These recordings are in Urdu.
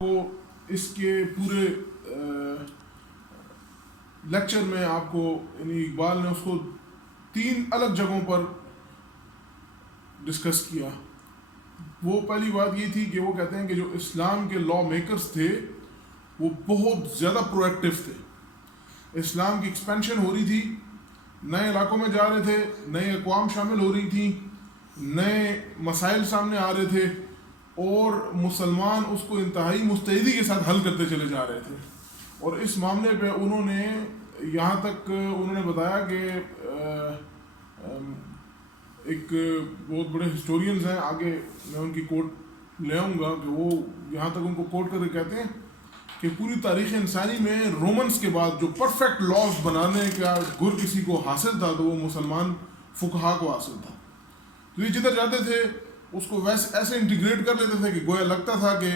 تو اس کے پورے لیکچر میں آپ کو یعنی اقبال نے اس کو 3 الگ جگہوں پر ڈسکس کیا. وہ پہلی بات یہ تھی کہ وہ کہتے ہیں کہ جو اسلام کے لا میکرز تھے وہ بہت زیادہ پرو ایکٹیو تھے. اسلام کی ایکسپینشن ہو رہی تھی، نئے علاقوں میں جا رہے تھے، نئے اقوام شامل ہو رہی تھیں، نئے مسائل سامنے آ رہے تھے اور مسلمان اس کو انتہائی مستعدی کے ساتھ حل کرتے چلے جا رہے تھے. اور اس معاملے پہ انہوں نے یہاں تک انہوں نے بتایا کہ ایک بہت بڑے ہسٹورینز ہیں، آگے میں ان کی کوٹ لے آؤں گا کہ وہ یہاں تک ان کو کوٹ کر کے کہتے ہیں کہ پوری تاریخ انسانی میں رومنز کے بعد جو پرفیکٹ لاز بنانے کا گر کسی کو حاصل تھا تو وہ مسلمان فقہا کو حاصل تھا. تو یہ جدھر جاتے تھے اس کو ویسے ایسے انٹیگریٹ کر لیتے تھے کہ گویا لگتا تھا کہ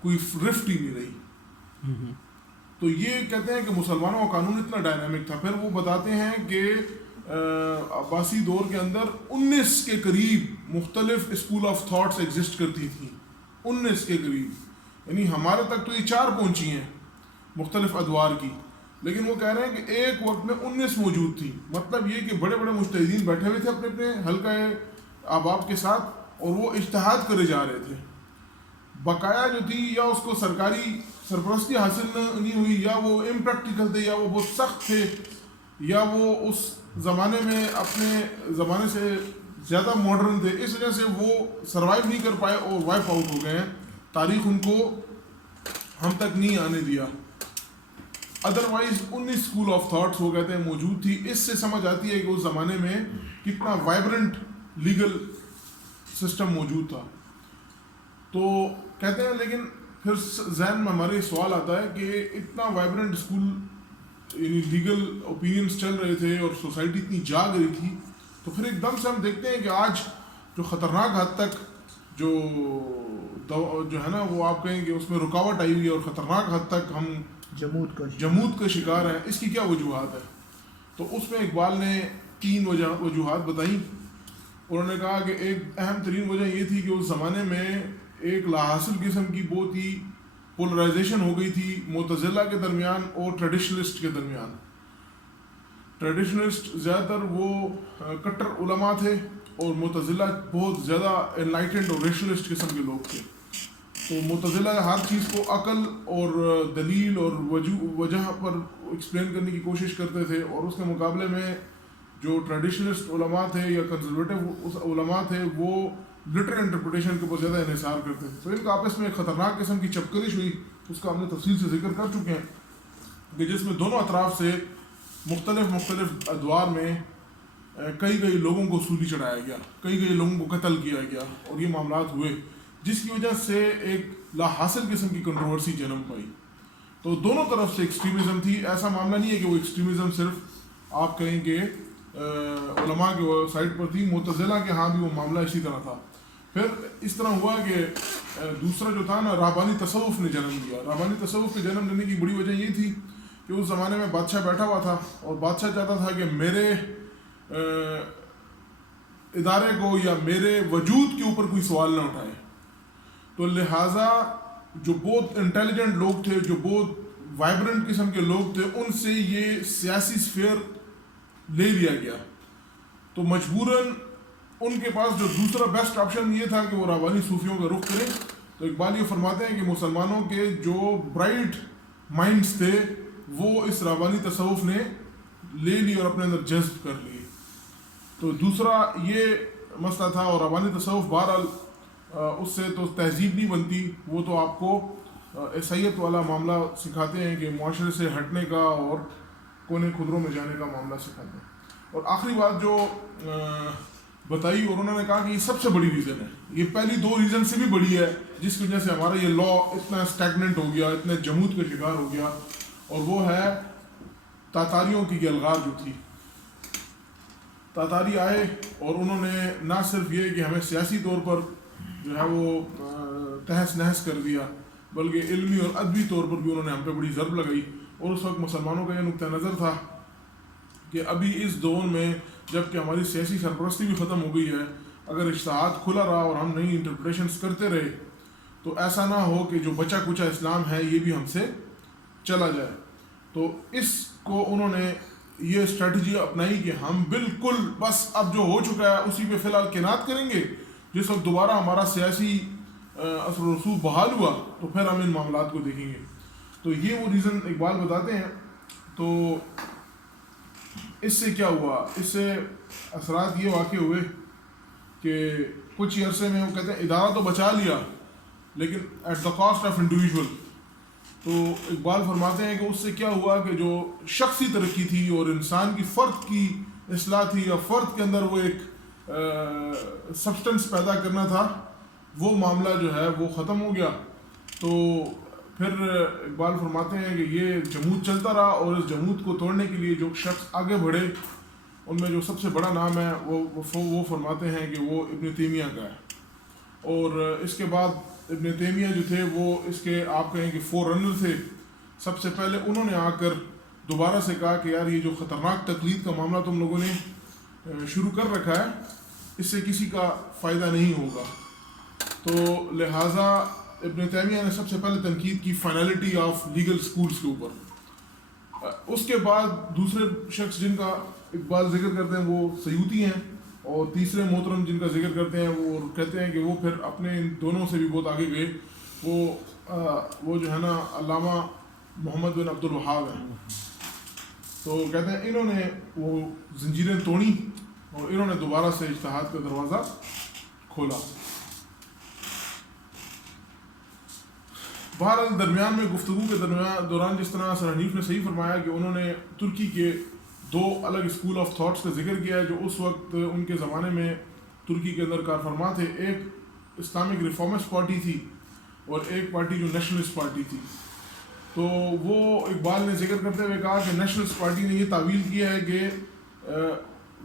کوئی رفٹ ہی نہیں رہی. تو یہ کہتے ہیں کہ مسلمانوں کا قانون اتنا ڈائنامک تھا. پھر وہ بتاتے ہیں کہ عباسی دور کے اندر 19 کے قریب مختلف اسکول آف تھاٹس ایگزسٹ کرتی تھیں. 19 کے قریب، یعنی ہمارے تک تو یہ 4 پہنچی ہیں مختلف ادوار کی، لیکن وہ کہہ رہے ہیں کہ ایک وقت میں 19 موجود تھی. مطلب یہ کہ بڑے بڑے مجتہدین بیٹھے ہوئے تھے اپنے اپنے حلقہ احباب کے ساتھ اور وہ اجتہاد کرے جا رہے تھے. بقایا جو تھی یا اس کو سرکاری سرپرستی حاصل نہیں ہوئی، یا وہ امپریکٹیکل تھے، یا وہ بہت سخت تھے، یا وہ اس زمانے میں اپنے زمانے سے زیادہ ماڈرن تھے، اس وجہ سے وہ سروائیو نہیں کر پائے اور وائپ آؤٹ ہو گئے ہیں. تاریخ ان کو ہم تک نہیں آنے دیا. ادروائز 19 اسکول آف تھاٹس وہ کہتے ہیں موجود تھی. اس سے سمجھ آتی ہے کہ اس زمانے میں کتنا وائبرنٹ لیگل سسٹم موجود تھا. تو کہتے ہیں لیکن پھر ذہن میں ہمارے سوال آتا ہے کہ اتنا وائبرنٹ اسکول یعنی لیگل اوپینینس چل رہے تھے اور سوسائٹی اتنی جاگ رہی تھی، تو پھر ایک دم سے ہم دیکھتے ہیں کہ آج جو خطرناک حد تک جو ہے نا وہ آپ کہیں کہ اس میں رکاوٹ آئی ہوئی ہے اور خطرناک حد تک ہم جمود کا شکار ہیں. اس کی کیا وجوہات ہیں؟ تو اس میں اقبال نے 3 وجوہات بتائیں. انہوں نے کہا کہ ایک اہم ترین وجہ یہ تھی کہ اس زمانے میں ایک لاحاصل قسم کی بہت ہی پولرائزیشن ہو گئی تھی معتزلہ کے درمیان اور ٹریڈیشنلسٹ کے درمیان. ٹریڈیشنلسٹ زیادہ تر وہ کٹر علماء تھے اور معتزلہ بہت زیادہ انلائٹنڈ اور ریشنلسٹ قسم کے لوگ تھے. تو معتزلہ ہر چیز کو عقل اور دلیل اور وجہ پر ایکسپلین کرنے کی کوشش کرتے تھے، اور اس کے مقابلے میں جو ٹریڈیشنلسٹ علماء تھے یا کنزرویٹو علماء تھے وہ لٹرل انٹرپریٹیشن کے اوپر زیادہ انحصار کرتے تھے. تو ان کا آپس میں ایک خطرناک قسم کی چپکرش ہوئی، اس کا ہم نے تفصیل سے ذکر کر چکے ہیں کہ جس میں دونوں اطراف سے مختلف ادوار میں کئی لوگوں کو سولی چڑھایا گیا، کئی لوگوں کو قتل کیا گیا اور یہ معاملات ہوئے، جس کی وجہ سے ایک لا حاصل قسم کی کنٹروورسی جنم پائی. تو دونوں طرف سے ایکسٹریمزم تھی. ایسا معاملہ نہیں ہے کہ وہ ایکسٹریمزم صرف آپ کہیں کہ علماء کے سائڈ پر تھی، معتزلہ کے ہاں بھی وہ معاملہ اسی طرح تھا. پھر اس طرح ہوا کہ دوسرا جو تھا نا رہبانی تصوف نے جنم لیا. رہبانی تصوف کے جنم لینے کی بڑی وجہ یہ تھی کہ اس زمانے میں بادشاہ بیٹھا ہوا تھا اور بادشاہ چاہتا تھا کہ میرے ادارے کو یا میرے وجود کے اوپر کوئی سوال نہ اٹھائے. تو لہٰذا جو بہت انٹیلیجنٹ لوگ تھے، جو بہت وائبرنٹ قسم کے لوگ تھے، ان سے یہ سیاسی سفیر لے لیا گیا. تو مجبوراً ان کے پاس جو دوسرا بیسٹ آپشن یہ تھا کہ وہ رہبانی صوفیوں کا رخ کریں. تو اقبال یہ فرماتے ہیں کہ مسلمانوں کے جو برائٹ مائنڈز تھے وہ اس رہبانی تصوف نے لے لی اور اپنے اندر جذب کر لی. تو دوسرا یہ مسئلہ تھا. اور رہبانی تصوف بہرحال اس سے تو تہذیب نہیں بنتی، وہ تو آپ کو عیسائیت والا معاملہ سکھاتے ہیں کہ معاشرے سے ہٹنے کا اور کونے خدروں میں جانے کا معاملہ سکھاتے ہیں. اور آخری بات جو بتائی اور انہوں نے کہا کہ یہ سب سے بڑی ریزن ہے، یہ پہلی 2 ریزن سے بھی بڑی ہے جس کی وجہ سے ہمارا یہ لا اتنا اسٹیگننٹ ہو گیا، اتنے جمود کا شکار ہو گیا، اور وہ ہے تاتاریوں کی یلغار جو تھی. تاتاری آئے اور انہوں نے نہ صرف یہ کہ ہمیں سیاسی طور پر جو ہے وہ تہس نہس کر دیا، بلکہ علمی اور ادبی طور پر بھی انہوں نے ہم پہ بڑی ضرب لگائی. اور اس وقت مسلمانوں کا یہ نقطہ نظر تھا کہ ابھی اس دور میں جب کہ ہماری سیاسی سرپرستی بھی ختم ہو گئی ہے، اگر اجتہاد کھلا رہا اور ہم نئی انٹرپریٹیشنز کرتے رہے تو ایسا نہ ہو کہ جو بچا کچا اسلام ہے یہ بھی ہم سے چلا جائے. تو اس کو انہوں نے یہ اسٹریٹجی اپنائی کہ ہم بالکل بس اب جو ہو چکا ہے اسی پہ فی الحال قناعت کریں گے. جس وقت دوبارہ ہمارا سیاسی اثر و رسوخ بحال ہوا تو پھر ہم ان معاملات کو دیکھیں گے. تو یہ وہ ریزن اقبال بتاتے ہیں. تو اس سے کیا ہوا, اس سے اثرات یہ واقع ہوئے کہ کچھ عرصے میں وہ کہتے ہیں ادارہ تو بچا لیا لیکن at the cost of individual. تو اقبال فرماتے ہیں کہ اس سے کیا ہوا کہ جو شخصی ترقی تھی اور انسان کی فرد کی اصلاح تھی یا فرد کے اندر وہ ایک سبسٹنس پیدا کرنا تھا, وہ معاملہ جو ہے وہ ختم ہو گیا. تو پھر اقبال فرماتے ہیں کہ یہ جمود چلتا رہا اور اس جمود کو توڑنے کے لیے جو شخص آگے بڑھے ان میں جو سب سے بڑا نام ہے وہ فرماتے ہیں کہ وہ ابن تیمیہ کا ہے. اور اس کے بعد ابن تیمیہ جو تھے وہ اس کے آپ کہیں کہ فور رنر تھے. سب سے پہلے انہوں نے آ کر دوبارہ سے کہا کہ یار یہ جو خطرناک تقلید کا معاملہ تم لوگوں نے شروع کر رکھا ہے اس سے کسی کا فائدہ نہیں ہوگا. تو لہٰذا ابن تیمیہ نے سب سے پہلے تنقید کی فائنلٹی آف لیگل سکولز کے اوپر. اس کے بعد دوسرے شخص جن کا اقبال ذکر کرتے ہیں وہ سیوطی ہیں, اور تیسرے محترم جن کا ذکر کرتے ہیں وہ کہتے ہیں کہ وہ پھر اپنے ان دونوں سے بھی بہت آگے گئے. وہ جو ہے نا علامہ محمد بن عبد الوہاب ہیں. تو کہتے ہیں انہوں نے وہ زنجیریں توڑی اور انہوں نے دوبارہ سے اجتہاد کا دروازہ کھولا. بہرحال درمیان میں گفتگو کے دوران جس طرح سر حنیف نے صحیح فرمایا کہ انہوں نے ترکی کے دو الگ اسکول آف تھاٹس کا ذکر کیا ہے جو اس وقت ان کے زمانے میں ترکی کے اندر کار فرما تھے. ایک اسلامک ریفارمسٹ پارٹی تھی اور ایک پارٹی جو نیشنلسٹ پارٹی تھی. تو وہ اقبال نے ذکر کرتے ہوئے کہا کہ نیشنلسٹ پارٹی نے یہ تعویل کیا ہے کہ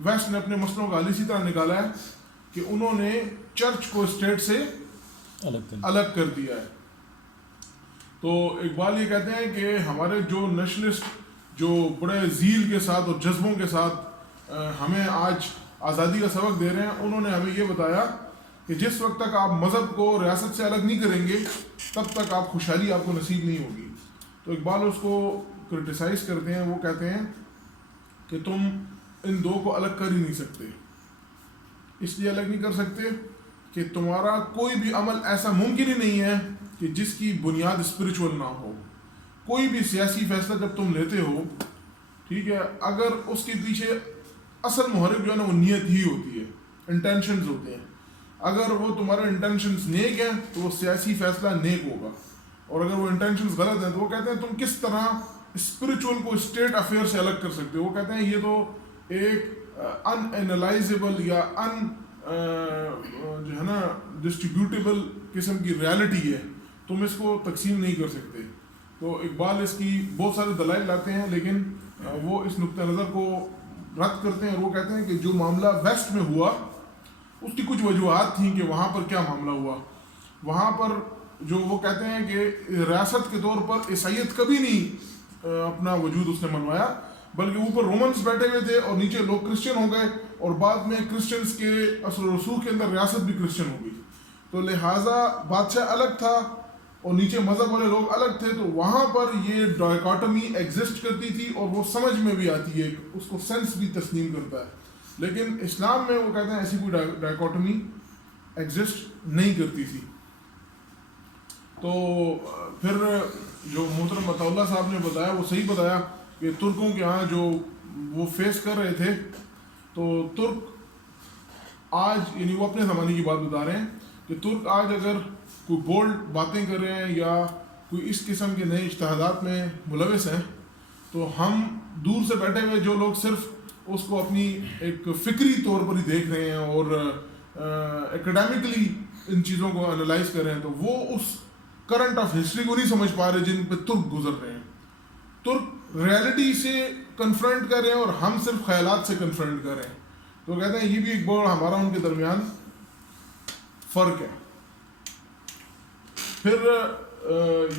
ویسٹ نے اپنے مسئلوں کا حل اسی طرح نکالا ہے کہ انہوں نے چرچ کو اسٹیٹ سے الگ کر دیا ہے. تو اقبال یہ کہتے ہیں کہ ہمارے جو نیشنلسٹ جو بڑے ذیل کے ساتھ اور جذبوں کے ساتھ ہمیں آج آزادی کا سبق دے رہے ہیں, انہوں نے ہمیں یہ بتایا کہ جس وقت تک آپ مذہب کو ریاست سے الگ نہیں کریں گے تب تک آپ خوشحالی آپ کو نصیب نہیں ہوگی. تو اقبال اس کو کرٹیسائز کرتے ہیں, وہ کہتے ہیں کہ تم ان دو کو الگ کر ہی نہیں سکتے. اس لیے الگ نہیں کر سکتے کہ تمہارا کوئی بھی عمل ایسا ممکن ہی نہیں ہے کہ جس کی بنیاد اسپرچول نہ ہو. کوئی بھی سیاسی فیصلہ جب تم لیتے ہو, ٹھیک ہے, اگر اس کے پیچھے اصل محرک جو ہے نا وہ نیت ہی ہوتی ہے, انٹینشنز ہوتے ہیں. اگر وہ تمہارے انٹینشنز نیک ہیں تو وہ سیاسی فیصلہ نیک ہوگا, اور اگر وہ انٹینشنز غلط ہیں تو وہ کہتے ہیں تم کس طرح اسپرچول کو اسٹیٹ افیئر سے الگ کر سکتے ہو. وہ کہتے ہیں یہ تو ایک ان اینالائزیبل یا جو ہے نا ڈسٹریبیوٹیبل قسم کی ریالٹی ہے, تم اس کو تقسیم نہیں کر سکتے. تو اقبال اس کی بہت سارے دلائل لاتے ہیں لیکن وہ اس نقطہ نظر کو رد کرتے ہیں, اور وہ کہتے ہیں کہ جو معاملہ ویسٹ میں ہوا اس کی کچھ وجوہات تھیں کہ وہاں پر کیا معاملہ ہوا. وہاں پر جو وہ کہتے ہیں کہ ریاست کے طور پر عیسائیت کبھی نہیں اپنا وجود اس نے منوایا, بلکہ اوپر رومنس بیٹھے ہوئے تھے اور نیچے لوگ کرسچن ہو گئے, اور بعد میں کرسچنس کے اثر و رسوخ کے اندر ریاست بھی کرسچن ہو گئی. تو لہٰذا بادشاہ الگ تھا اور نیچے مذہب والے لوگ الگ تھے, تو وہاں پر یہ ڈائیکاٹمی ایگزسٹ کرتی تھی اور وہ سمجھ میں بھی آتی ہے, اس کو سینس بھی تسلیم کرتا ہے. لیکن اسلام میں وہ کہتے ہیں ایسی کوئی ڈائیکاٹمی ایگزسٹ نہیں کرتی تھی. تو پھر جو محترم عطا اللہ صاحب نے بتایا وہ صحیح بتایا کہ ترکوں کے ہاں جو وہ فیس کر رہے تھے, تو ترک آج یعنی وہ اپنے زمانے کی بات بتا رہے ہیں کہ ترک آج اگر کوئی بولڈ باتیں کر رہے ہیں یا کوئی اس قسم کے نئے اجتہادات میں ملوث ہیں, تو ہم دور سے بیٹھے ہوئے جو لوگ صرف اس کو اپنی ایک فکری طور پر ہی دیکھ رہے ہیں اور ایکڈیمکلی ان چیزوں کو انالائز کر رہے ہیں, تو وہ اس کرنٹ آف ہسٹری کو نہیں سمجھ پا رہے جن پہ ترک گزر رہے ہیں. ترک ریالٹی سے کنفرنٹ کر رہے ہیں اور ہم صرف خیالات سے کنفرنٹ کر رہے ہیں. تو کہتے ہیں یہ بھی ایک بڑا ہمارا ان کے درمیان فرق ہے. پھر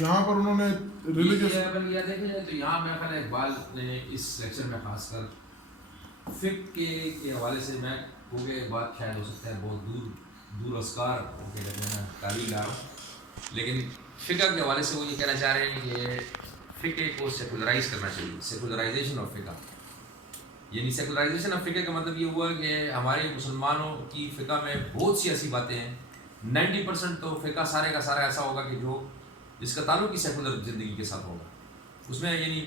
یہاں پر انہوں نے ریلیجس تو یہاں میرا خیال ہے اقبال نے اس لیکچر میں خاص کر فقہ کے حوالے سے میں کیونکہ ایک بات خیال ہو سکتا ہے بہت دور اسکار تعویل لیکن فقہ کے حوالے سے وہ یہ کہنا چاہ رہے ہیں کہ فقہ کو سیکولرائز کرنا چاہیے، سیکولرائزیشن آف فقہ. یعنی سیکولرائزیشن آف فقہ کا مطلب یہ ہوا کہ ہمارے مسلمانوں کی فقہ میں بہت سی ایسی باتیں ہیں، 90% تو فقہ سارے کا سارا ایسا ہوگا کہ جو جس کا تعلق ہی سیکولر زندگی کے ساتھ ہوگا. اس میں یعنی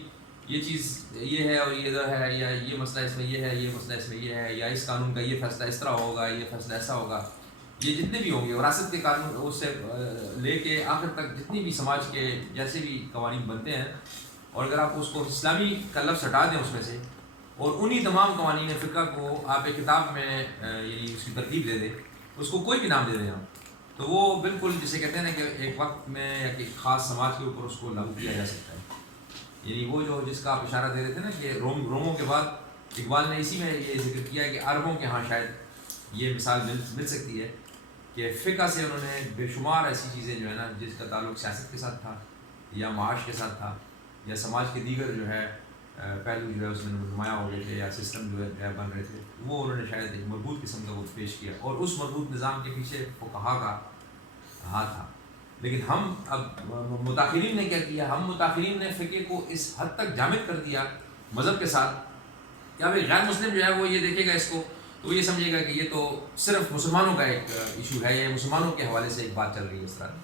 یہ چیز یہ ہے اور یہ ادھر ہے، یا یہ مسئلہ اس میں یہ ہے، یہ مسئلہ اس میں یہ ہے، یا اس قانون کا یہ فیصلہ اس طرح ہوگا، یہ فیصلہ ایسا ہوگا. یہ جتنے بھی ہوں گے وراثت کے قانون اس سے لے کے آخر تک جتنی بھی سماج کے جیسے بھی قوانین بنتے ہیں، اور اگر آپ اس کو اسلامی کا لفظ ہٹا دیں اس میں سے اور انہی تمام قوانین فقہ کو آپ ایک کتاب میں یعنی اس کی ترتیب دے دیں، اس کو کوئی بھی نام دے دیں آپ، تو وہ بالکل جسے کہتے ہیں نا کہ ایک وقت میں یا ایک خاص سماج کے اوپر اس کو لاگو کیا جا سکتا ہے. یعنی وہ جو جس کا آپ اشارہ دے رہے تھے نا کہ روموں کے بعد اقبال نے اسی میں یہ ذکر کیا کہ عربوں کے ہاں شاید یہ مثال مل سکتی ہے کہ فقہ سے انہوں نے بے شمار ایسی چیزیں جو ہے نا جس کا تعلق سیاست کے ساتھ تھا یا معاش کے ساتھ تھا یا سماج کے دیگر جو ہے پہلو جو ہے اس میں نمایاں ہو رہے تھے یا سسٹم جو ہے بن رہے تھے، وہ انہوں نے شاید ایک مربوط قسم کا وہ پیش کیا اور اس مربوط نظام کے پیچھے فقہا کا ہاتھ تھا. لیکن ہم اب متاخرین نے کیا کیا، ہم متاخرین نے فقہ کو اس حد تک جامد کر دیا مذہب کے ساتھ کہ اب ایک غیر مسلم جو ہے وہ یہ دیکھے گا اس کو تو وہ یہ سمجھے گا کہ یہ تو صرف مسلمانوں کا ایک ایشو ہے، یہ مسلمانوں کے حوالے سے ایک بات چل رہی ہے اس طرح.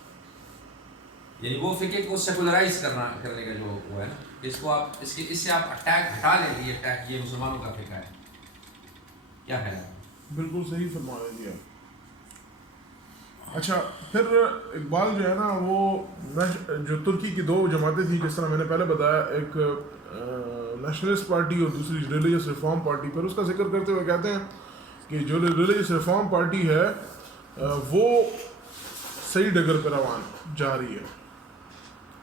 یعنی وہ فقہ کو سیکولرائز کرنے کا جو وہ ہے نا، اس کو آپ اس سے آپ اٹیک ہٹا لیں گے، یہ اٹیک یہ مسلمانوں کا فقہ ہے. کیا خیال ہے؟ بالکل صحیح فرما رہے ہیں. اچھا پھر اقبال جو ہے نا وہ جو ترکی کی دو جماعتیں تھیں جس طرح میں نے پہلے بتایا، ایک نیشنلسٹ پارٹی اور دوسری ریلیجس ریفارم پارٹی، پھر اس کا ذکر کرتے ہوئے کہتے ہیں کہ جو ریلیجس ریفارم پارٹی ہے وہ صحیح ڈگر پہ روان جا رہی ہے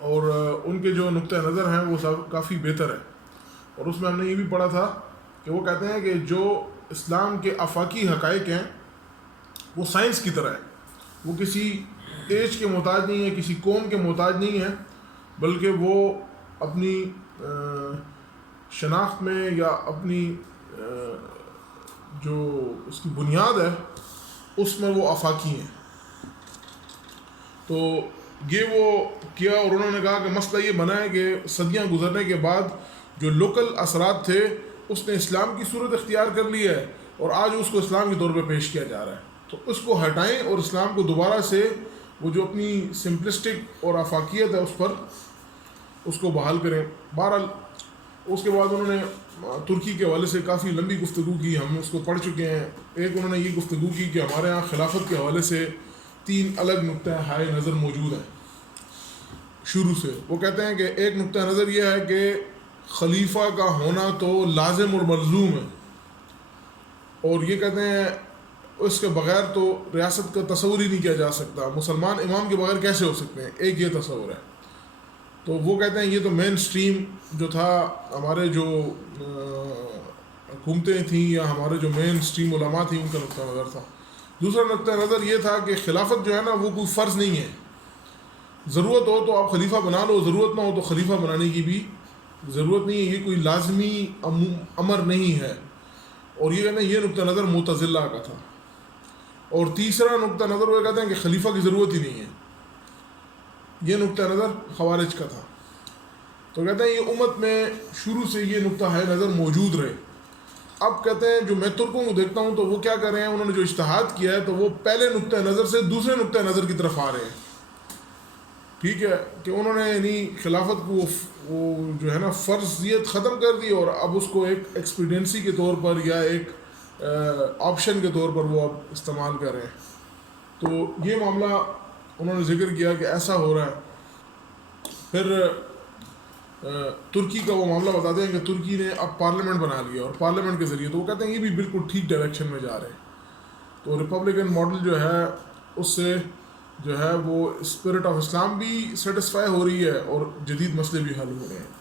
اور ان کے جو نقطہ نظر ہیں وہ سب کافی بہتر ہے. اور اس میں ہم نے یہ بھی پڑھا تھا کہ وہ کہتے ہیں کہ جو اسلام کے آفاقی حقائق ہیں وہ سائنس کی طرح ہے، وہ کسی ایج کے محتاج نہیں ہے، کسی قوم کے محتاج نہیں ہے، بلکہ وہ اپنی شناخت میں یا اپنی جو اس کی بنیاد ہے اس میں وہ آفاقی ہیں. تو یہ وہ کیا اور انہوں نے کہا کہ مسئلہ یہ بنا ہے کہ صدیاں گزرنے کے بعد جو لوکل اثرات تھے اس نے اسلام کی صورت اختیار کر لی ہے اور آج اس کو اسلام کے طور پہ پیش کیا جا رہا ہے. تو اس کو ہٹائیں اور اسلام کو دوبارہ سے وہ جو اپنی سمپلسٹک اور آفاقیت ہے اس پر اس کو بحال کریں. بہرحال اس کے بعد انہوں نے ترکی کے حوالے سے کافی لمبی گفتگو کی، ہم اس کو پڑھ چکے ہیں. ایک انہوں نے یہ گفتگو کی کہ ہمارے ہاں خلافت کے حوالے سے 3 الگ نقطہ ہائے نظر موجود ہیں شروع سے. وہ کہتے ہیں کہ ایک نقطہ نظر یہ ہے کہ خلیفہ کا ہونا تو لازم اور ملزوم ہے، اور یہ کہتے ہیں اس کے بغیر تو ریاست کا تصور ہی نہیں کیا جا سکتا، مسلمان امام کے بغیر کیسے ہو سکتے ہیں، ایک یہ تصور ہے. تو وہ کہتے ہیں یہ تو مین سٹریم جو تھا ہمارے جو حکومتیں تھیں یا ہمارے جو مین سٹریم علماء تھیں ان کا نقطہ نظر تھا. دوسرا نقطہ نظر یہ تھا کہ خلافت جو ہے نا وہ کوئی فرض نہیں ہے، ضرورت ہو تو آپ خلیفہ بنا لو، ضرورت نہ ہو تو خلیفہ بنانے کی بھی ضرورت نہیں ہے، یہ کوئی لازمی امر نہیں ہے. اور یہ کہتے ہیں یہ نقطہ نظر معتزلہ کا تھا. اور تیسرا نقطہ نظر وہ کہتے ہیں کہ خلیفہ کی ضرورت ہی نہیں ہے، یہ نقطہ نظر خوارج کا تھا. تو کہتے ہیں یہ امت میں شروع سے یہ نقطہ ہے نظر موجود رہے. اب کہتے ہیں جو میں ترکوں کو دیکھتا ہوں تو وہ کیا کر رہے ہیں، انہوں نے جو اجتہاد کیا ہے تو وہ پہلے نقطہ نظر سے دوسرے نقطہ نظر کی طرف آ رہے ہیں. ٹھیک ہے کہ انہوں نے یعنی خلافت کو وہ جو ہے نا فرضیت ختم کر دی اور اب اس کو ایک ایکسپیڈینسی کے طور پر یا ایک آپشن کے طور پر وہ اب استعمال کر رہے ہیں. تو یہ معاملہ انہوں نے ذکر کیا کہ ایسا ہو رہا ہے. پھر ترکی کا وہ معاملہ بتاتے ہیں کہ ترکی نے اب پارلیمنٹ بنا لیا اور پارلیمنٹ کے ذریعے، تو وہ کہتے ہیں یہ بھی بالکل ٹھیک ڈائریکشن میں جا رہے ہیں. تو ریپبلکن ماڈل جو ہے اس سے جو ہے وہ اسپرٹ آف اسلام بھی سیٹسفائی ہو رہی ہے اور جدید مسئلے بھی حل ہو رہے ہیں.